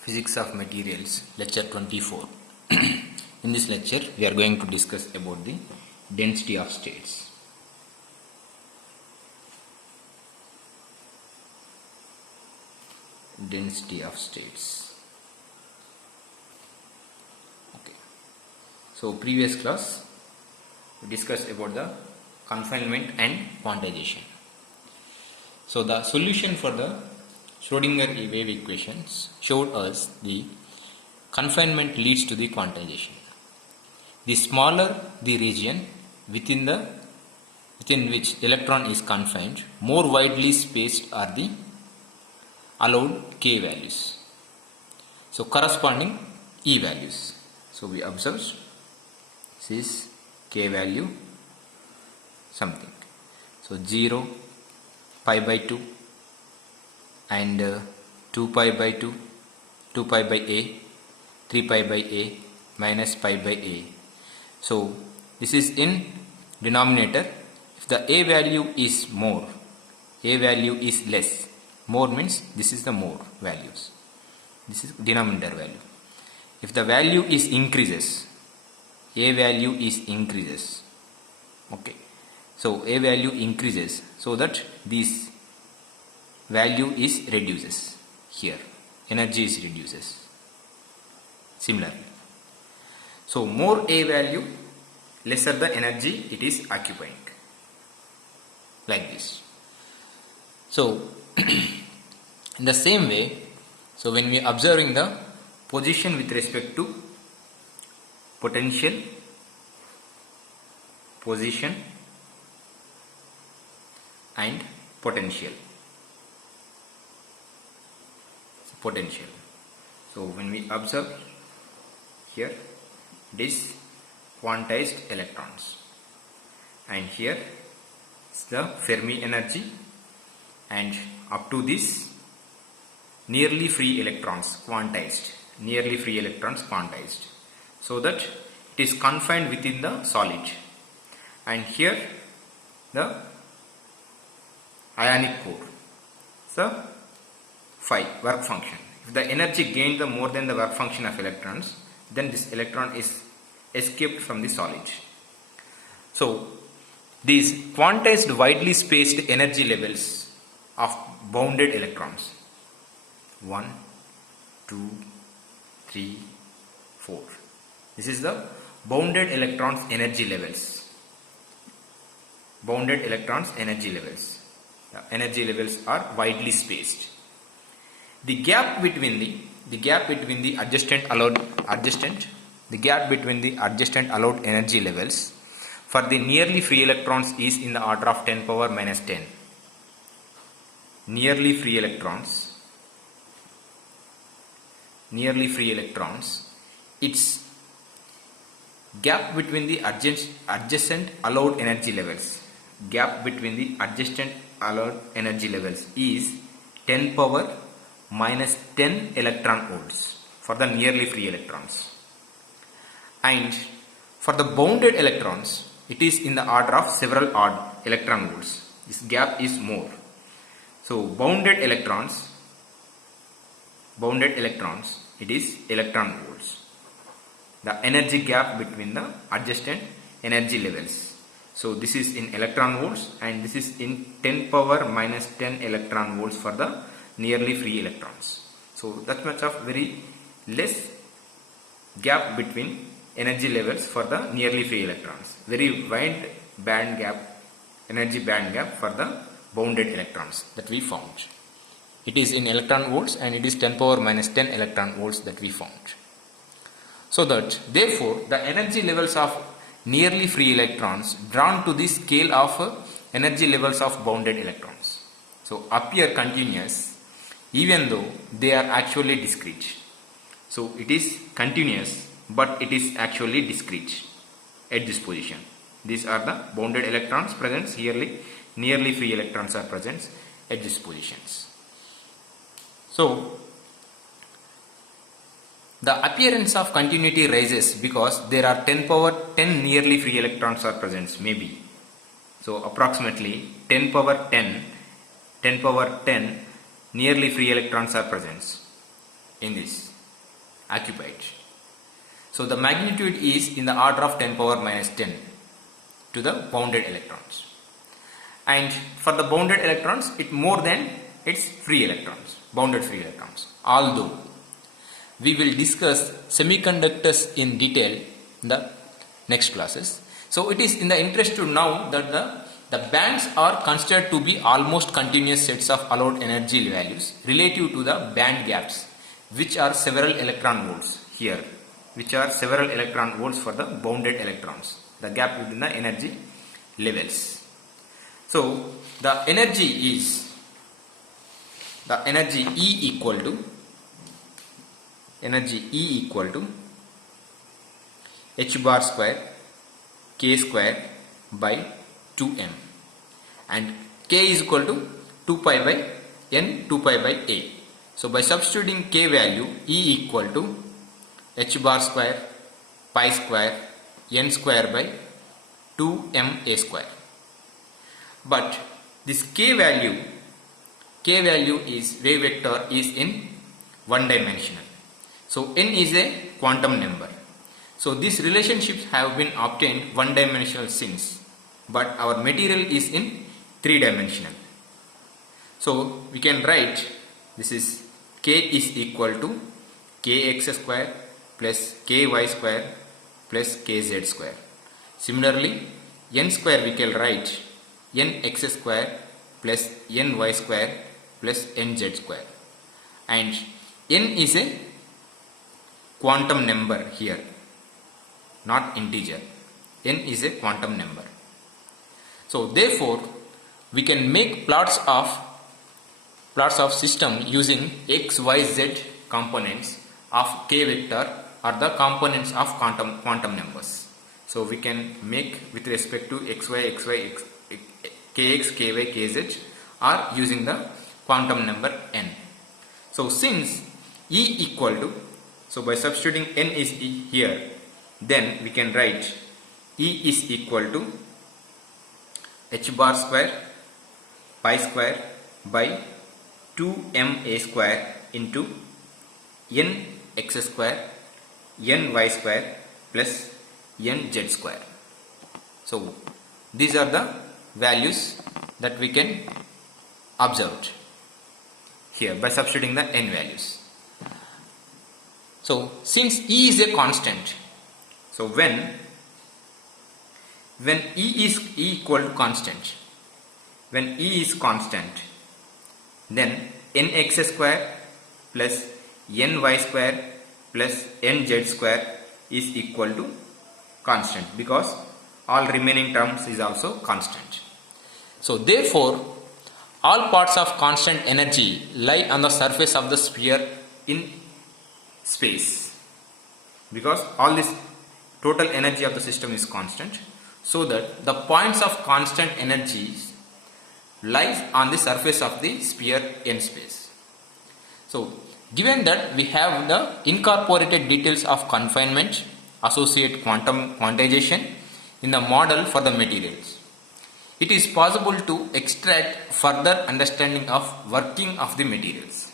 Physics of Materials, Lecture 24. In this lecture, we are going to discuss about the density of states. Density of states. Okay. So, previous class, we discussed about the confinement and quantization. So, the solution for the Schrodinger wave equations showed us the confinement leads to the quantization. The smaller the region within which the electron is confined, more widely spaced are the allowed K values. So corresponding E values. So we observed this is K value something. So 0, pi by 2 and 2 pi by 2, 2 pi by A, 3 pi by A, minus pi by A. So this is in denominator. If the A value is more, A value is less. More means this is the more values. This is denominator value. If the value is increases, A value is increases. Okay. So A value increases so that this value is reduces here. Energy is reduces. Similarly. So more A value, lesser the energy it is occupying. Like this. So in the same way, so when we are observing the position with respect to potential, position and potential. Potential. So when we observe here, this quantized electrons, and here is the Fermi energy, and up to this nearly free electrons quantized, so that it is confined within the solid, and here the ionic core, so phi work function. If the energy gained the more than the work function of electrons, then this electron is escaped from the solid. So these quantized widely spaced energy levels of bounded electrons, 1, 2, 3, 4. This is the bounded electrons energy levels. Bounded electrons energy levels. The energy levels are widely spaced. The gap between the adjacent allowed energy levels for the nearly free electrons is in the order of 10 power minus 10. Nearly free electrons, its gap between the adjacent allowed energy levels, is 10 power minus 10 electron volts for the nearly free electrons, and for the bounded electrons it is in the order of several odd electron volts. This gap is more. So bounded electrons it is electron volts, the energy gap between the adjacent energy levels. So this is in electron volts, and this is in 10 power minus 10 electron volts for the nearly free electrons. So that much of very less gap between energy levels for the nearly free electrons. Very wide band gap, energy band gap for the bounded electrons that we found. It is in electron volts, and it is 10 power minus 10 electron volts that we found. So that therefore the energy levels of nearly free electrons drawn to the scale of energy levels of bounded electrons, so appear continuous even though they are actually discrete. So it is continuous, but it is actually discrete at this position. These are the bounded electrons present here, nearly free electrons are present at these positions. So the appearance of continuity rises because there are 10 power 10 nearly free electrons are present, maybe. So approximately 10 power 10 nearly free electrons are present. in this occupied. So the magnitude is in the order of 10 power minus 10 to the bounded electrons. And for the bounded electrons, it more than its free electrons, bounded free electrons. Although we will discuss semiconductors in detail in the next classes. So it is in the interest to know that the bands are considered to be almost continuous sets of allowed energy values relative to the band gaps, which are several electron volts here, which are several electron volts for the bounded electrons, the gap within the energy levels. So the energy is E equal to h bar square k square by 2m, and k is equal to 2 pi by n 2 pi by a. So by substituting k value, E equal to h bar square pi square n square by 2m a square. But this k value is wave vector is in one dimensional. So n is a quantum number. So these relationships have been obtained one dimensional since, but our material is in three dimensional. So we can write this is k is equal to kx square plus ky square plus kz square. Similarly, n square we can write nx square plus ny square plus nz square, and n is a quantum number here, not integer. N is a quantum number. So therefore we can make plots of system using x, y, z components of k vector or the components of quantum numbers. So we can make with respect to xy, kx, ky, kz or using the quantum number n. So since E equal to, so by substituting n is E here, then we can write E is equal to h bar square pi square by 2m a square into n x square n y square plus n z square. So these are the values that we can observe here by substituting the n values. So since E is a constant, so when E is equal to constant, when E is constant, then nx square plus ny square plus nz square is equal to constant, because all remaining terms is also constant. So therefore all parts of constant energy lie on the surface of the sphere in space, because all this total energy of the system is constant, so that the points of constant energies lies on the surface of the sphere in space. So given that we have the incorporated details of confinement, associate quantization in the model for the materials, it is possible to extract further understanding of working of the materials.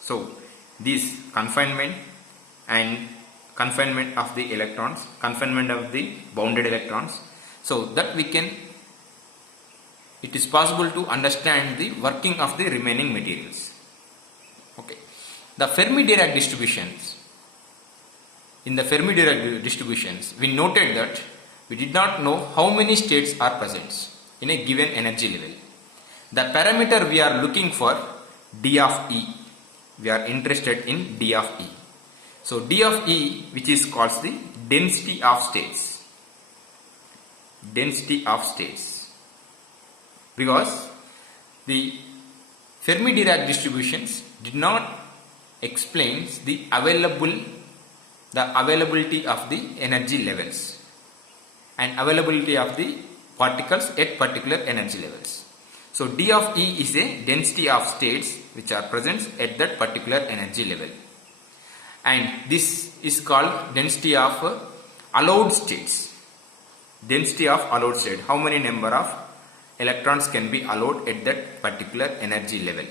So this confinement and confinement of the electrons, confinement of the bounded electrons, so that it is possible to understand the working of the remaining materials. Okay. The Fermi-Dirac distributions. In the Fermi-Dirac distributions, we noted that we did not know how many states are present in a given energy level. The parameter we are looking for, d of E. We are interested in d of E. So d of E, which is called the density of states. Density of states. Because the Fermi-Dirac distributions did not explain the availability of the energy levels and availability of the particles at particular energy levels. So d of E is a density of states which are present at that particular energy level, and this is called density of allowed states. Density of allowed state, how many number of electrons can be allowed at that particular energy level,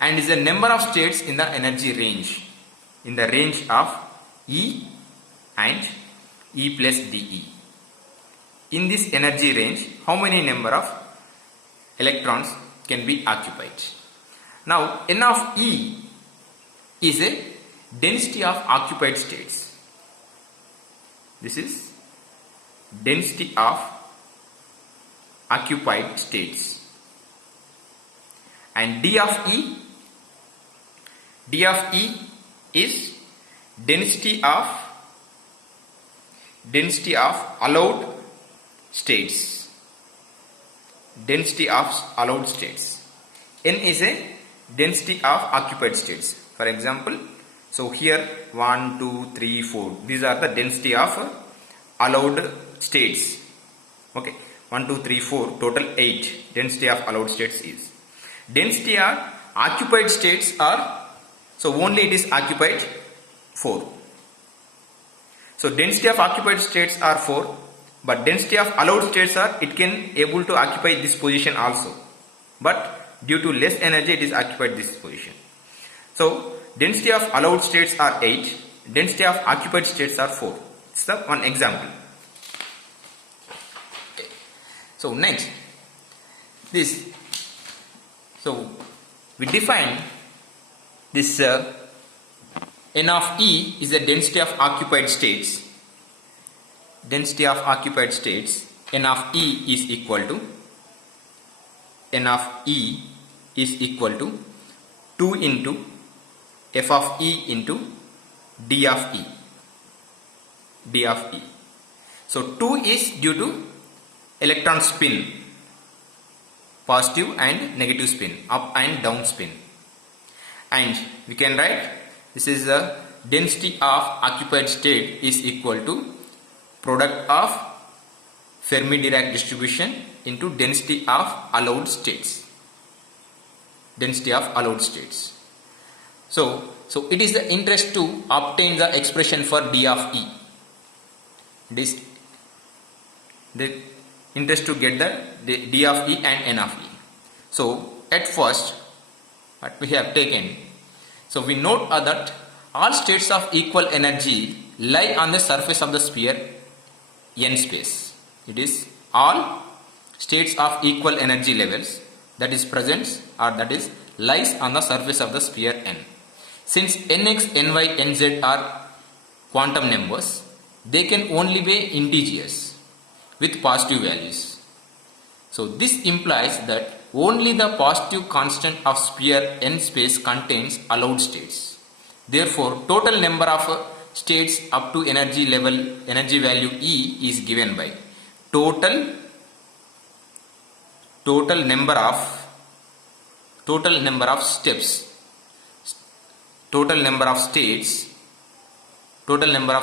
and is the number of states in the energy range. in the range of E and E plus dE. In this energy range, how many number of electrons can be occupied? Now, N of E is a density of occupied states. This is density of occupied states. And D of E is density of allowed states. Density of allowed states. N is a density of occupied states. For example, so here 1, 2, 3, 4. These are the density of allowed states. Okay, 1, 2, 3, 4. Total 8. Density of allowed states is. Density of occupied states are, so only it is occupied 4. So density of occupied states are 4, but density of allowed states are, it can able to occupy this position also, but due to less energy it is occupied this position. So density of allowed states are 8, density of occupied states are 4. It's the one example. Okay. So next, this, so we define this N of E is the density of occupied states. Density of occupied states, N of E is equal to 2 into F of E into D of E. So 2 is due to electron spin, positive and negative spin, up and down spin. And we can write, this is the density of occupied state is equal to product of Fermi Dirac distribution into density of allowed states. Density of allowed states. So it is the interest to obtain the expression for D of E. It is the interest to get the D of E and N of E. So at first, what we have taken, so we note that all states of equal energy lie on the surface of the sphere n space. It is all states of equal energy levels that is present or that is lies on the surface of the sphere n. Since nx, ny, nz are quantum numbers, they can only be integers with positive values. So this implies that only the positive constant of sphere n space contains allowed states. Therefore, total number of states up to energy value E is given by total number of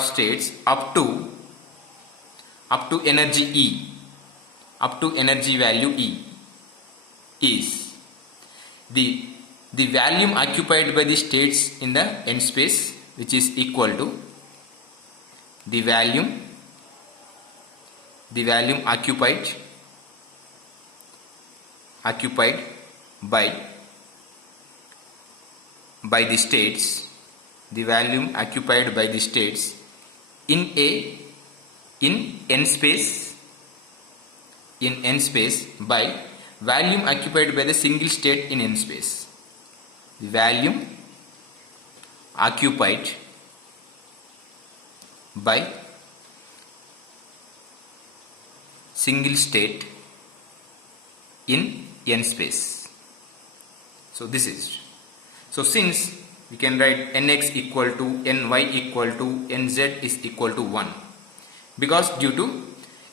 states up to energy E, up to energy value E is the volume occupied by the states in the n space, which is equal to the volume occupied by the states, the volume occupied by the states in n space by volume occupied by the single state in n space. The volume occupied by single state in n space. So this is, so since we can write nx equal to ny equal to nz is equal to 1, because due to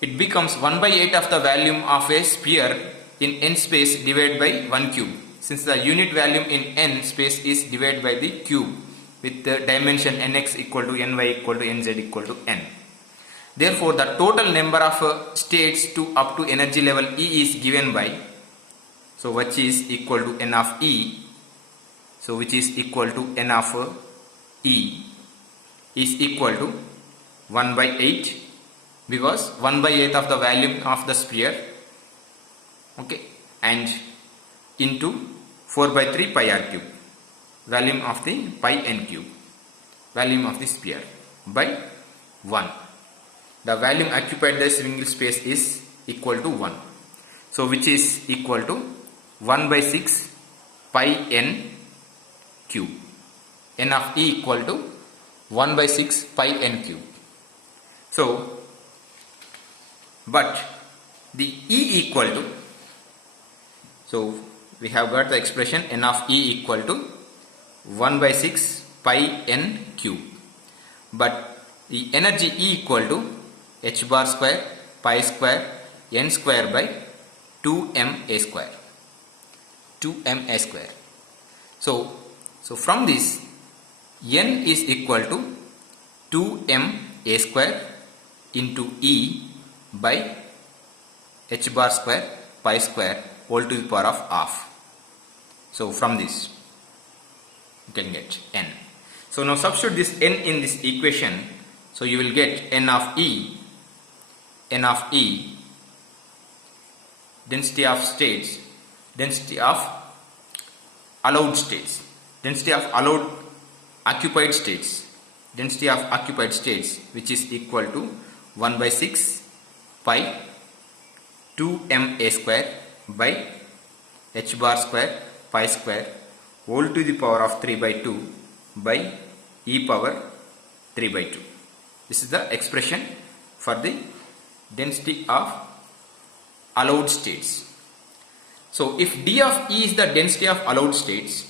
it becomes 1 by 8 of the volume of a sphere in n space divided by 1 cube, since the unit volume in n space is divided by the cube with the dimension nx equal to ny equal to nz equal to n. Therefore, the total number of states to up to energy level E is given by, so which is equal to n of E, so which is equal to n of E is equal to 1 by 8, because 1 by 8 of the volume of the sphere, okay, and into 4 by 3 pi r cube, volume of the pi n cube. volume of the sphere by 1. The volume occupied by the single space is equal to 1. So which is equal to 1 by 6 pi n cube. N of E equal to 1 by 6 pi n cube. So, but the E equal to, so we have got the expression N of E equal to 1 by 6 pi n cube. But the energy E equal to h bar square pi square n square by 2ma square. 2ma square. So from this, n is equal to 2ma square into E by h bar square pi square whole to the power of half. So from this you can get n. So now substitute this n in this equation. So you will get n of E, density of states, density of allowed states, density of allowed occupied states, density of occupied states, which is equal to 1 by 6 pi 2ma square by h bar square pi square whole to the power of 3 by 2 by e power 3 by 2. This is the expression for the density of allowed states. So if d of E is the density of allowed states,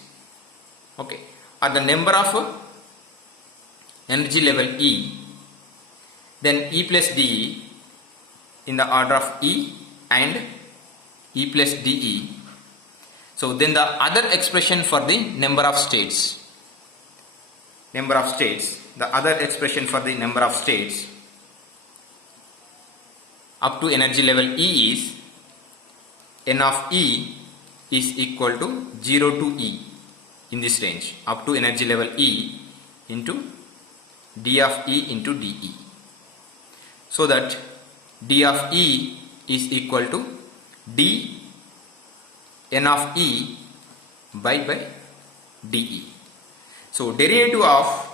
okay, or the number of energy level E, then E plus dE in the order of E and E plus dE. So then the other expression for the number of states, the other expression for the number of states up to energy level E is N of E is equal to 0 to E in this range, up to energy level E into d of E into dE. So that d of E is equal to d N of E by dE. So derivative of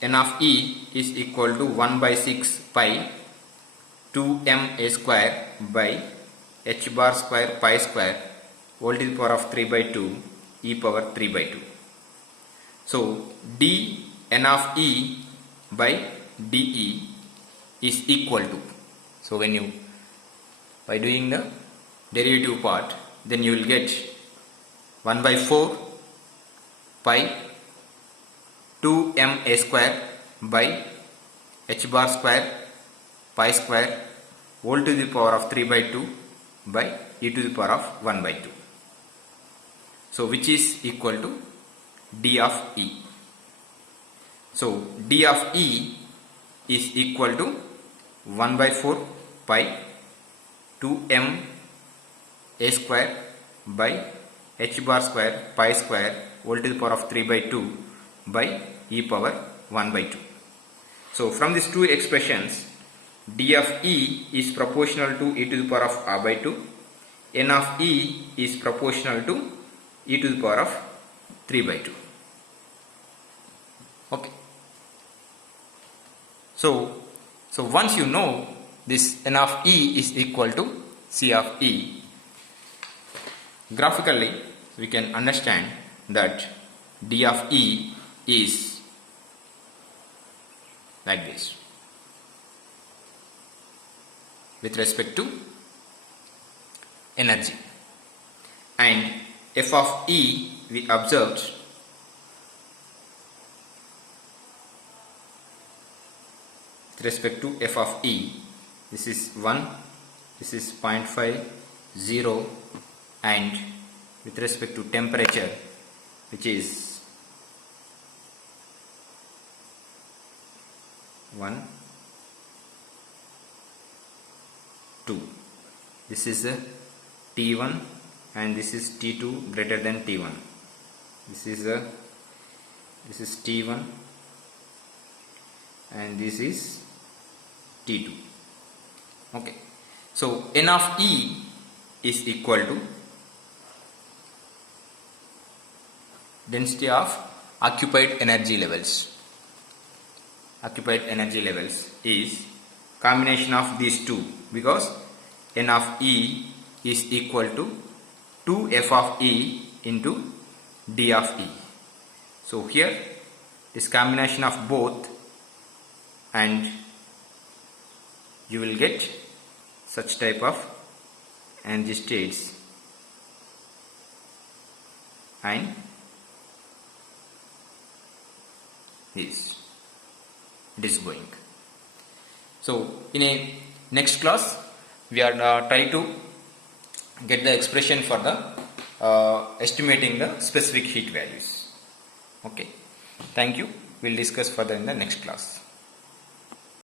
N of E is equal to 1 by 6 pi 2ma square by h bar square pi square whole to the power of 3 by 2 e power 3 by 2. So d N of E by dE is equal to, so when you by doing the derivative part, then you will get 1 by 4 pi 2ma square by h bar square pi square whole to the power of 3 by 2 by e to the power of 1 by 2. So which is equal to d of E. So d of E is equal to 1 by 4 pi 2ma square by h bar square pi square whole to the power of 3 by 2 by e power 1 by 2. So from these two expressions, d of E is proportional to e to the power of r by 2, n of E is proportional to e to the power of 3 by 2. Okay. So once you know this n of E is equal to C of E, graphically we can understand that d of E is like this with respect to energy, and f of E we observed with respect to f of E, this is 1, this is 0.5, 0, and with respect to temperature, which is 1, 2. This is a T1 and this is T2 greater than T1. This is T1 and this is T2. Okay. So N of E is equal to density of occupied energy levels. occupied energy levels is combination of these two, because N of E is equal to 2F of E into D of E. So here is combination of both, and you will get such type of energy states, and this it is going. So in a next class we are try to get the expression for the estimating the specific heat values. Okay, thank you. We'll discuss further in the next class.